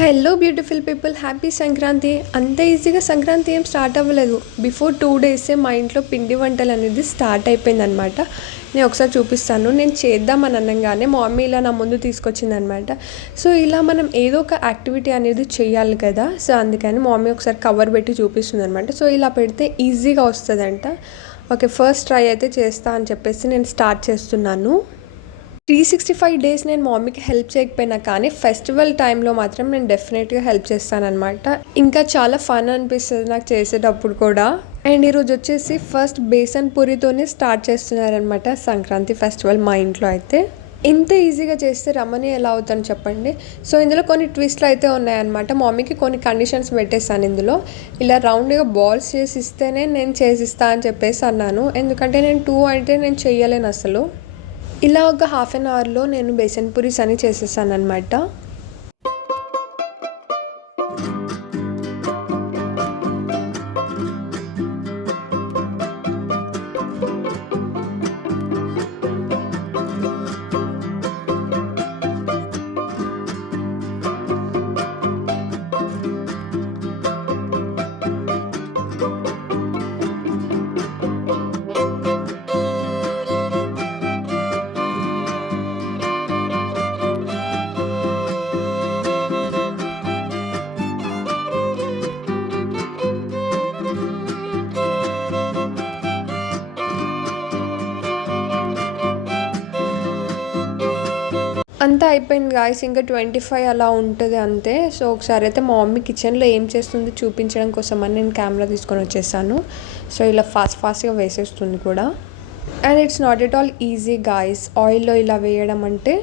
Hello beautiful people, happy Sankranti. అంత ఈజీగా సంక్రాంతి ఏం స్టార్ట్ అవ్వలేదు. బిఫోర్ 2 డేసే మా ఇంట్లో పిండి వంటలు అనేది స్టార్ట్ అయిపోయిందనమాట. నేను ఒకసారి చూపిస్తాను. నేను చేద్దామని అనగానే మా మమ్మీ ఇలా నా ముందు తీసుకొచ్చిందనమాట. సో ఇలా మనం ఏదో ఒక యాక్టివిటీ అనేది చేయాలి కదా. సో అందుకని మా మమ్మీ ఒకసారి కవర్ పెట్టి చూపిస్తుంది అనమాట. సో ఇలా పెడితే ఈజీగా వస్తుందంట. ఓకే, ఫస్ట్ ట్రై అయితే చేస్తా అని చెప్పేసి నేను స్టార్ట్ చేస్తున్నాను. 365 డేస్ నేను మా మమ్మీకి హెల్ప్ చేయకపోయినా కానీ ఫెస్టివల్ టైంలో మాత్రం నేను డెఫినెట్గా హెల్ప్ చేస్తానన్నమాట. ఇంకా చాలా ఫన్ అనిపిస్తుంది నాకు చేసేటప్పుడు కూడా. అండ్ ఈరోజు వచ్చేసి ఫస్ట్ బేసన్ పూరితోనే స్టార్ట్ చేస్తున్నారనమాట సంక్రాంతి ఫెస్టివల్ మా ఇంట్లో అయితే. ఇంత ఈజీగా చేస్తే రమ్మని ఎలా అవుతాను చెప్పండి. సో ఇందులో కొన్ని ట్విస్ట్లు అయితే ఉన్నాయన్నమాట. మా మమ్మీకి కొన్ని కండిషన్స్ పెట్టేస్తాను ఇందులో. ఇలా రౌండ్గా బాల్స్ చేసి ఇస్తేనే నేను చేసిస్తా అని చెప్పేసి అన్నాను. ఎందుకంటే నేను 2 అంటే నేను చెయ్యలేను అసలు. ఇలా ఒక హాఫ్ అన్ అవర్లో నేను బేసన్ పూరీస్ అని చేసేసాను అనమాట. అంతా అయిపోయింది గాయస్, ఇంకా 25 అలా ఉంటుంది అంతే. సో ఒకసారి అయితే మా మమ్మీ కిచెన్లో ఏం చేస్తుందో చూపించడం కోసం అని నేను కెమెరా తీసుకొని వచ్చేసాను. సో ఇలా ఫాస్ట్గా వేసేస్తుంది కూడా. And it's not at all easy guys ఆయిల్లో ఇలా వేయడం అంటే.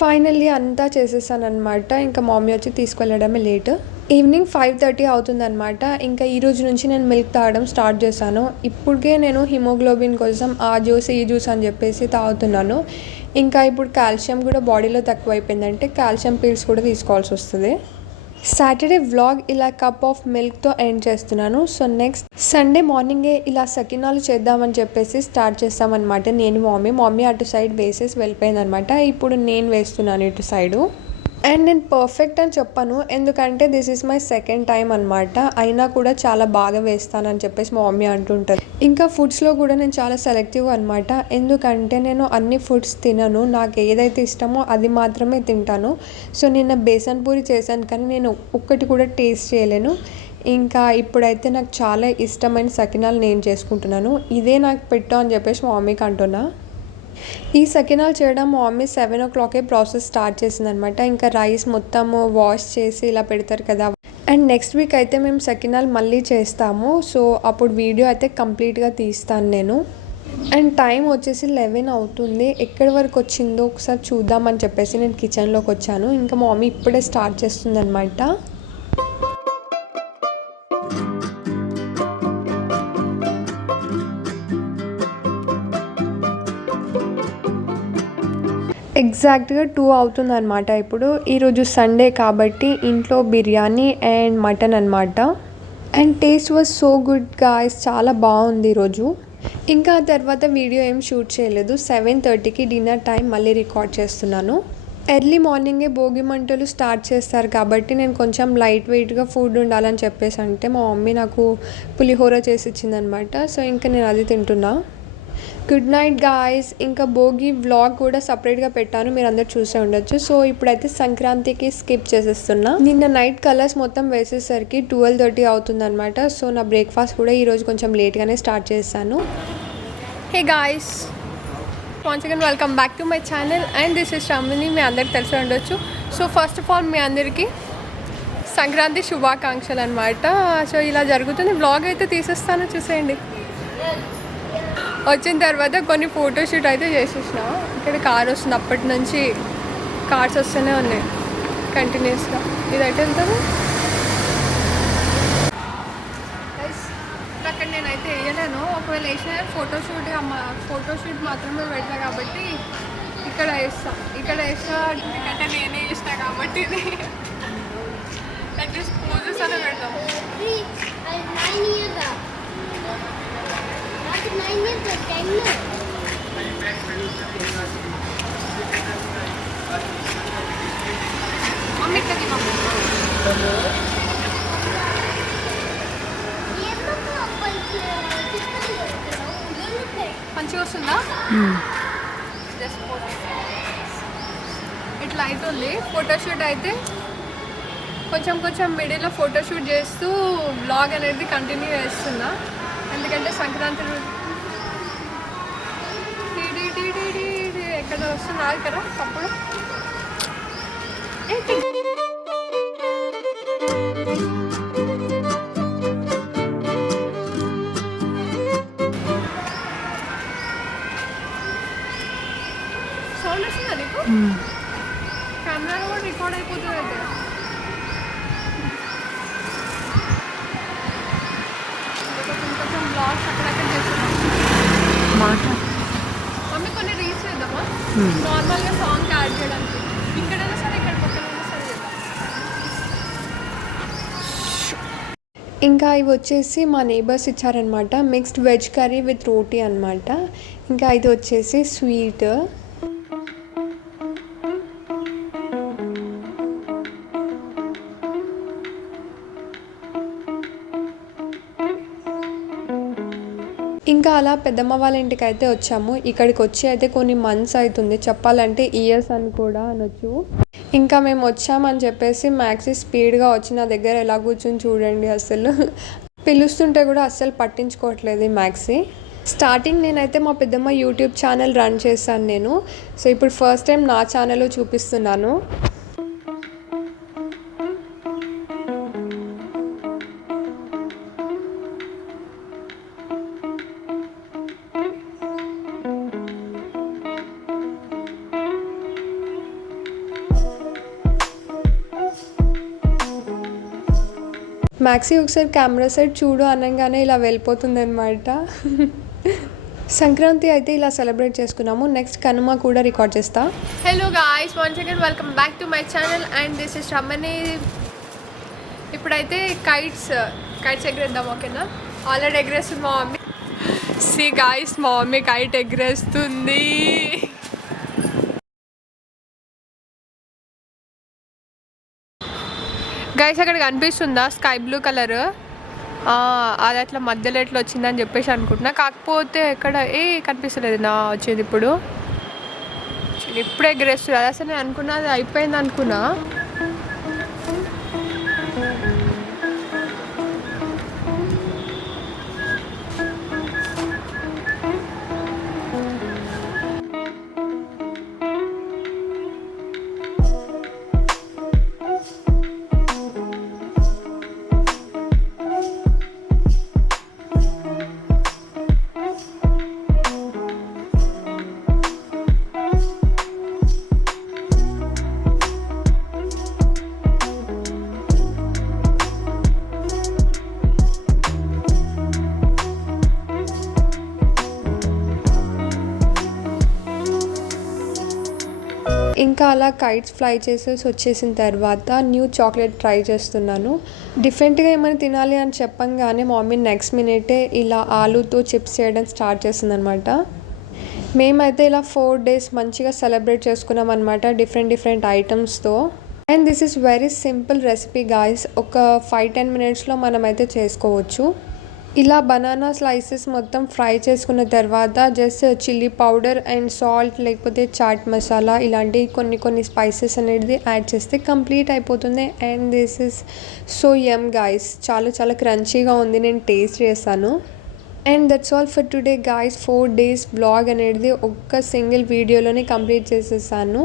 ఫైనల్లీ అంతా చేసేసాను అనమాట. ఇంకా మమ్మీ వచ్చి తీసుకెళ్ళడమే లేట్. ఈవినింగ్ 5:30 అవుతుందన్నమాట. ఇంకా ఈ రోజు నుంచి నేను మిల్క్ తాగడం స్టార్ట్ చేశాను. ఇప్పటికే నేను హిమోగ్లోబిన్ కోసం ఆ జ్యూస్ ఈ జ్యూస్ అని చెప్పేసి తాగుతున్నాను. ఇంకా ఇప్పుడు కాల్షియం కూడా బాడీలో తక్కువ అయిపోయిందంటే కాల్షియం పిల్స్ కూడా తీసుకోవాల్సి వస్తుంది. సాటర్డే వ్లాగ్ ఇలా కప్ ఆఫ్ మిల్క్తో ఎండ్ చేస్తున్నాను. సో నెక్స్ట్ సండే మార్నింగే ఇలా సకినాలు చేద్దామని చెప్పేసి స్టార్ట్ చేస్తామన్నమాట. నేను మమ్మీ అటు సైడ్ వేసేసి వెళ్ళిపోయింది అనమాట. ఇప్పుడు నేను వేస్తున్నాను ఇటు సైడు. అండ్ నేను పర్ఫెక్ట్ అని చెప్పాను, ఎందుకంటే this is my second time అనమాట. అయినా కూడా చాలా బాగా వేస్తానని చెప్పేసి మా మమ్మీ అంటుంటారు. ఇంకా ఫుడ్స్లో కూడా నేను చాలా సెలెక్టివ్ అనమాట. ఎందుకంటే నేను అన్ని ఫుడ్స్ తినను, నాకు ఏదైతే ఇష్టమో అది మాత్రమే తింటాను. సో నిన్న బేసన్ పూరి చేశాను కానీ నేను ఒక్కటి కూడా టేస్ట్ చేయలేను. ఇంకా ఇప్పుడైతే నాకు చాలా ఇష్టమైన సకినాలు నేను చేసుకుంటున్నాను. ఇదే నాకు పెట్టు అని చెప్పేసి మా మమ్మీకి అంటున్నా. ఈ సకినాలు చేయడం మా మమ్మీ 7 o'clock ప్రాసెస్ స్టార్ట్ చేసిందనమాట. ఇంకా రైస్ మొత్తము వాష్ చేసి ఇలా పెడతారు కదా. అండ్ నెక్స్ట్ వీక్ అయితే మేము సకినాలు మళ్ళీ చేస్తాము. సో అప్పుడు వీడియో అయితే కంప్లీట్గా తీస్తాను నేను. అండ్ టైం వచ్చేసి 11 అవుతుంది. ఎక్కడి వరకు వచ్చిందో ఒకసారి చూద్దామని చెప్పేసి నేను కిచెన్లోకి వచ్చాను. ఇంకా మా మమ్మీ ఇప్పుడే స్టార్ట్ చేస్తుంది అనమాట. ఎగ్జాక్ట్గా 2 అవుతుంది అనమాట. ఇప్పుడు ఈరోజు సండే కాబట్టి ఇంట్లో బిర్యానీ అండ్ మటన్ అనమాట. And taste was so good guys, చాలా బాగుంది ఈరోజు. ఇంకా ఆ తర్వాత వీడియో ఏం షూట్ చేయలేదు. 7:30కి డిన్నర్ టైం మళ్ళీ రికార్డ్ చేస్తున్నాను. ఎర్లీ మార్నింగే భోగి మంటలు స్టార్ట్ చేస్తారు కాబట్టి నేను కొంచెం లైట్ వెయిట్గా ఫుడ్ ఉండాలని చెప్పేసి అంటే మా మమ్మీ నాకు పులిహోర చేసి ఇచ్చిందనమాట. సో ఇంకా నేను అది తింటున్నా. Good night guys. ఇంకా భోగి వ్లాగ్ కూడా సపరేట్గా పెట్టాను, మీరు అందరు చూసే ఉండొచ్చు. సో ఇప్పుడైతే సంక్రాంతికి స్కిప్ చేసేస్తున్నా. నిన్న నైట్ కలర్స్ మొత్తం వేసేసరికి 12:30 అవుతుందన్నమాట. సో నా బ్రేక్ఫాస్ట్ కూడా ఈరోజు కొంచెం లేట్గానే స్టార్ట్ చేశాను. Hey guys, once again welcome back to my channel and this is Shravani. మీ అందరికి తెలిసి ఉండొచ్చు. సో ఫస్ట్ ఆఫ్ ఆల్ మీ అందరికీ సంక్రాంతి శుభాకాంక్షలు అనమాట. సో ఇలా జరుగుతుంది. వ్లాగ్ అయితే తీసేస్తాను, చూసేయండి. వచ్చిన తర్వాత కొన్ని ఫోటోషూట్ అయితే చేసేసిన. ఇక్కడ కార్ వస్తుంది, అప్పటి నుంచి కార్స్ వస్తూనే ఉన్నాయి. కంటిన్యూస్గా. ఇదైతే వెళ్తాను అక్కడ నేనైతే వేయలేను. ఒకవేళ వేసిన ఫోటోషూట్ మాత్రమే పెడతా కాబట్టి ఇక్కడ వేస్తా ఎందుకంటే నేనే వేసిన కాబట్టి అట్లీస్ట్ పోజెస్ అనే పెడతాం. మమ్మీ మంచిగా వస్తుందా? జస్ట్ ఇట్లా అవుతుంది. ఫోటోషూట్ అయితే కొంచెం మిడిల్లో ఫోటోషూట్ చేస్తూ బ్లాగ్ అనేది కంటిన్యూ చేస్తున్నా. ఎందుకంటే సంక్రాంతి ఎక్కడ వస్తున్నారు కదా అప్పుడు. సౌండ్ వస్తుందా నీకు? కెమెరాలో కూడా రికార్డ్ అయిపోతుంది అయితే. కొంచెం బ్లాగ్స్ అక్కడక్కడ చేస్తున్నాం. మమ్మీ కొన్ని రీల్స్ చేద్దామా? నార్మల్గా సాంగ్ యాడ్ చేయడానికి. ఇక్కడైనా సరే ఇక్కడ పక్కన సరే చేద్దాం. ఇంకా ఇవి వచ్చేసి మా నేబర్స్ ఇచ్చారనమాట. మిక్స్డ్ వెజ్ కర్రీ విత్ రోటీ అనమాట. ఇంకా ఇది వచ్చేసి స్వీట్. ఇంకా అలా పెద్దమ్మ వాళ్ళ ఇంటికి అయితే వచ్చాము. ఇక్కడికి వచ్చి అయితే కొన్ని మంత్స్ అవుతుంది, చెప్పాలంటే ఇయర్స్ అని కూడా అనొచ్చు. ఇంకా మేము వచ్చామని చెప్పేసి మ్యాక్సీ స్పీడ్గా వచ్చి నా దగ్గర ఎలా కూర్చొని చూడండి, అసలు పిలుస్తుంటే కూడా అస్సలు పట్టించుకోవట్లేదు మ్యాక్సీ. స్టార్టింగ్ నేనైతే మా పెద్దమ్మ యూట్యూబ్ ఛానల్ రన్ చేశాను నేను. సో ఇప్పుడు ఫస్ట్ టైం నా ఛానల్లో చూపిస్తున్నాను. మ్యాక్సీ ఒకసారి కెమెరా సైడ్ చూడు అనగానే ఇలా వెళ్ళిపోతుంది అనమాట. సంక్రాంతి అయితే ఇలా సెలబ్రేట్ చేసుకున్నాము. నెక్స్ట్ కనుమ కూడా రికార్డ్ చేస్తా. Hello guys, once again welcome back to my channel and this is Ramani. ఇప్పుడైతే కైట్స్ ఎగరేద్దాం, ఓకేనా? ఆల్రెడీ ఎగరేస్తుంది మా మమ్మీ. సి గాయ్స్, మా మమ్మీ కైట్ ఎగరేస్తుంది. గైస్ అక్కడ కనిపిస్తుందా స్కై బ్లూ కలర్? అది అట్లా మధ్యలో ఎట్లా వచ్చిందని చెప్పేసి అనుకుంటున్నా. కాకపోతే ఎక్కడ కనిపిస్తలేదు. నా వచ్చేది ఇప్పుడే ఎగరేస్తుంది. అది అసలు నేను అనుకున్నా అది అయిపోయింది అనుకున్నా. ఇంకా అలా కైట్స్ ఫ్లై చేసేసి వచ్చేసిన తర్వాత న్యూ చాక్లెట్ ట్రై చేస్తున్నాను. డిఫరెంట్గా ఏమైనా తినాలి అని చెప్పంగానే మమ్మీ నెక్స్ట్ మినిటే ఇలా ఆలూతో చిప్స్ చేయడం స్టార్ట్ చేసిందనమాట. మేమైతే ఇలా 4 days మంచిగా సెలబ్రేట్ చేసుకున్నాం అనమాట, డిఫరెంట్ ఐటమ్స్తో. And this is very simple recipe guys. ఒక 5-10 minutesలో మనమైతే చేసుకోవచ్చు. ఇలా బనానా స్లైసెస్ మొత్తం ఫ్రై చేసుకున్న తర్వాత just chilli powder and salt లేకపోతే చాట్ మసాలా ఇలాంటి కొన్ని స్పైసెస్ అనేది యాడ్ చేస్తే కంప్లీట్ అయిపోతుంది. And this is so yum guys, చాలా క్రంచీగా ఉంది. నేను టేస్ట్ చేశాను. And that's all for today guys. 4 days blog అనేది ఒక్క సింగిల్ వీడియోలోనే కంప్లీట్ చేసేసాను.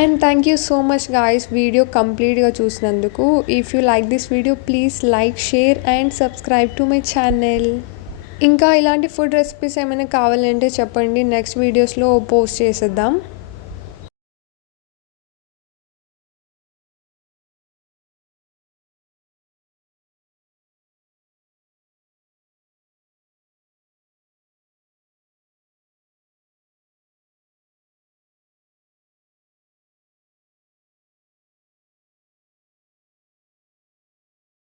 And thank you so much guys video కంప్లీట్గా చూసినందుకు. If you like this video please like, share and subscribe to my channel. ఇంకా ఇలాంటి food recipes ఏమైనా కావాలంటే చెప్పండి, నెక్స్ట్ వీడియోస్లో పోస్ట్ చేసేద్దాం.